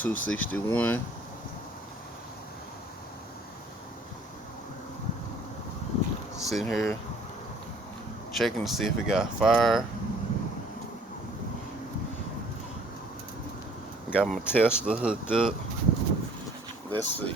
261. Sitting here checking to see if it got fire. Got my Tesla hooked up. Let's see.